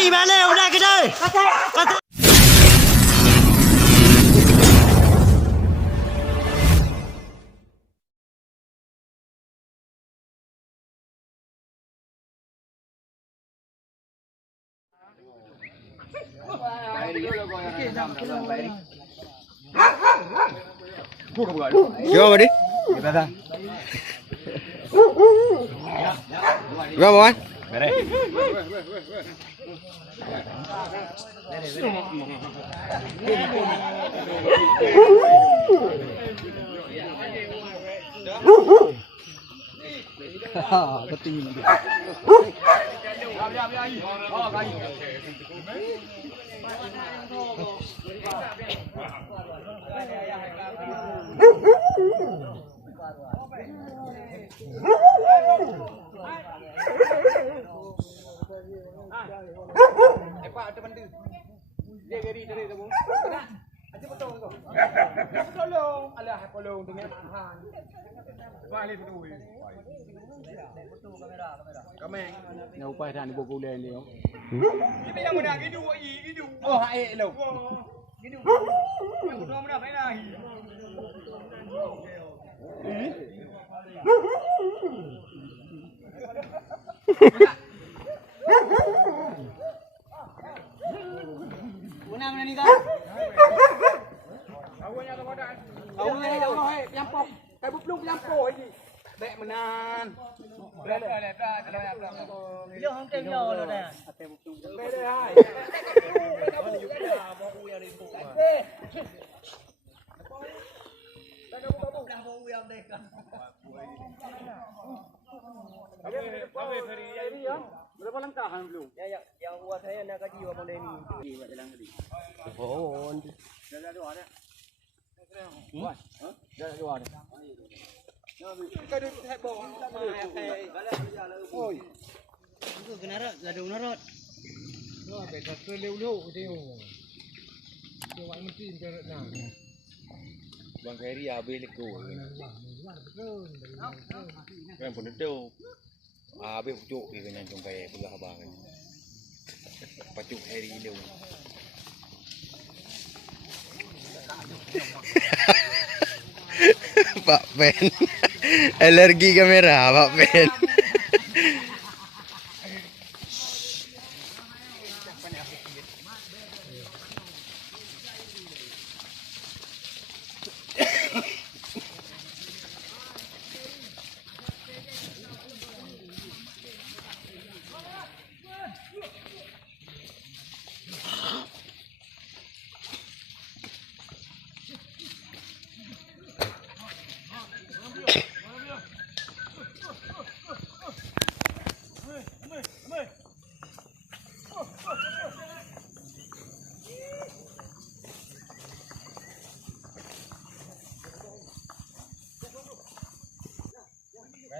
babi mana udah gede. Kata. Yo đi. Gua mau kan? Betul. Pak ada bantu. Dia dari kamu. Aja betul tu. Tolong. Alah tolong dengan tahan. Balik dulu. Betul kamera. Kamera. Nak upah dah ni buku dia. Kita yang mana gitu gitu. Oh, hai lo. Gitu. Yang dua mana phải là. Mana ni kan? Awalnya tu ada. Awalnya ni dah hai piampok. Kai belum piampok lagi. Dek menan. Yo không tem yo rồi nè. Đây hai. Berapa langkahan belum? Ya, yang buat saya nak kaji apa benda ini. Buat jalan tadi. Oh, dah dua dah. Buat, dah dua dah. Cái đi thay bộ mà ôi Itu kenara, gaduh narot. nó phải thật cơ liêu liêu thì cho bạn mình tìm cho nào Bang Ferry habis leko. Kan pun itu. Habis pucuk dia dengan jongkai belah abang kan. Pacuk Ferry dia. Pak Ben. Alergi kamera Pak Ben.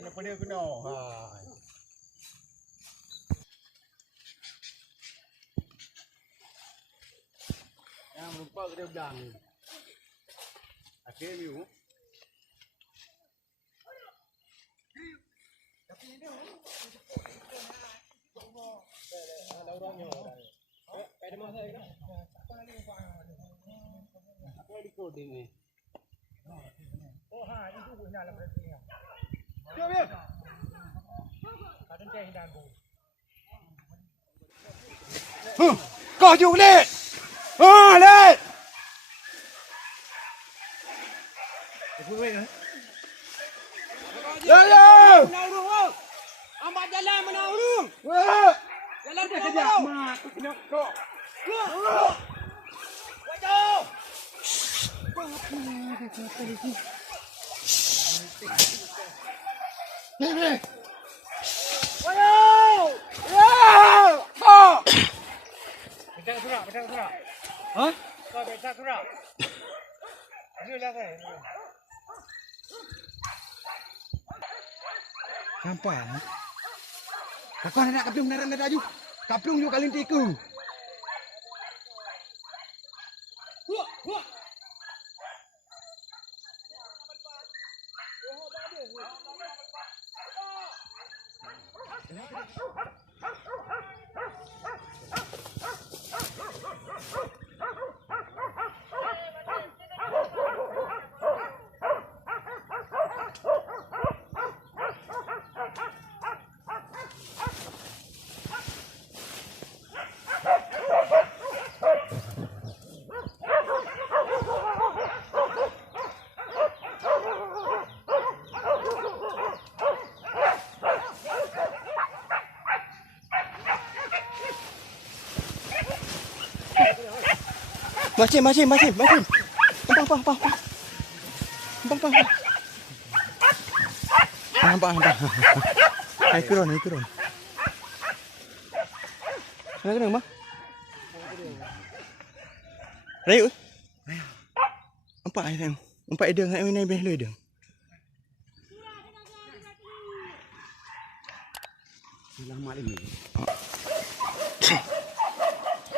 Mana pada kena. Ha. Yang lupa kita udang. Akhir view. Tapi ini ada orangnya. Ada masa ini. Apa recording ni? Oh ha, itu guna dalam recording. Chưa biết. Có chủ lên. Lên. Lên. Menau dulu. Ambat jalan menau dulu. Jalan dia kerja. Mak, kena kok. Wajah. Nih. Wow! Wow! Oh! Betul surat. Hah? Kau betul surat. Ini lah saya. Sampai. Kau nak kaplung nak aju. Kaplung juga kali tiku. Macam. Hampa. Hai kurun. Kenapa bang? Rayu. Empat ayam. Empat edeng ayam ni beh lu edeng.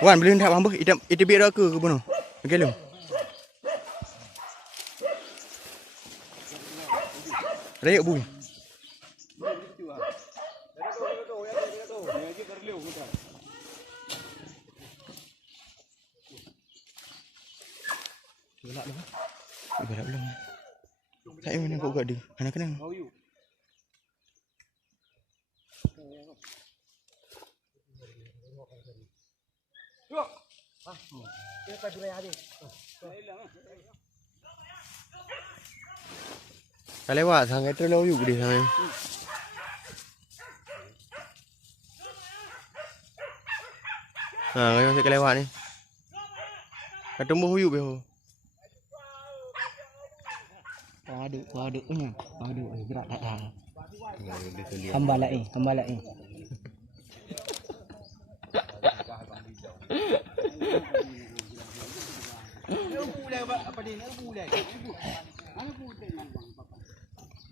Wan beli hendak bang, itu biar aku ke bunuh. Okey lu. Rayu bu. Berat belum. Saya mana kau gak di? Anak kenang. Kalewat sangat terlalu di sana. Kau masih kelewat ni. Tumbuh huyuk beho. Waduk punya. Waduk gerak tak dah. Hamba lain.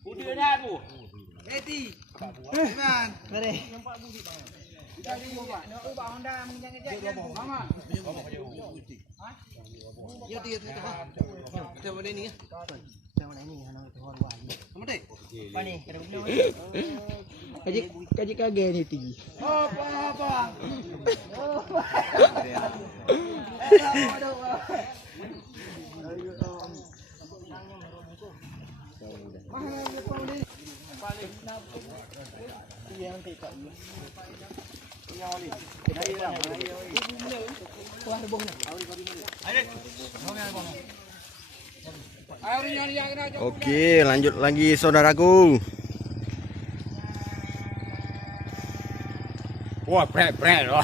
Udah dah bu. Eti. Iman. Dari. Kita ni buat. Nak ubah Honda menjangan-jangan. Mama. Ya dia tu. Kita boleh ni. Pani, kaji kage ni tinggi. Apa? Okey, lanjut lagi saudaraku. Wah, pret loh.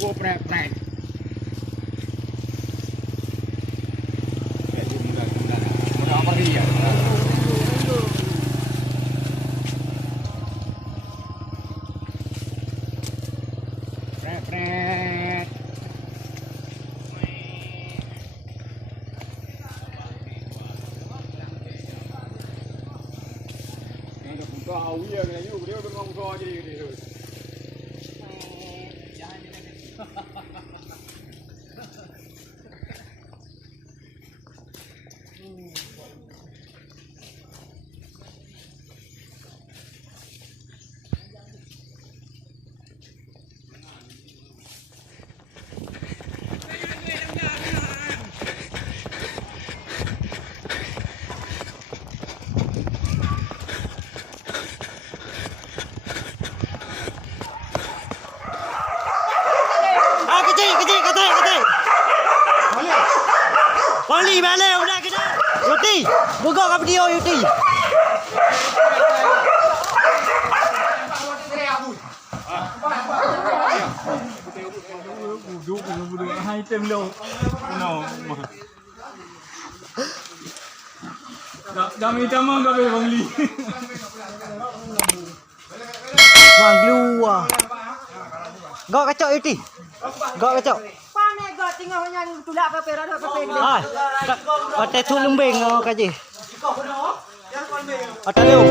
Wah, pret. Apa dia? Pret. Kau dia kena you, dia memang kau jadi dia. Kecil. Poli balik udah kena. Yuti, buka kat video Yuti. Item lo. No. Kami tama kami bangli. Bang keluar. Gak kacau Yuti. Gak kacau. Pane gak tengah yang tulak apa ada apa Ah. Kata tu lembing kaji. Atau leu.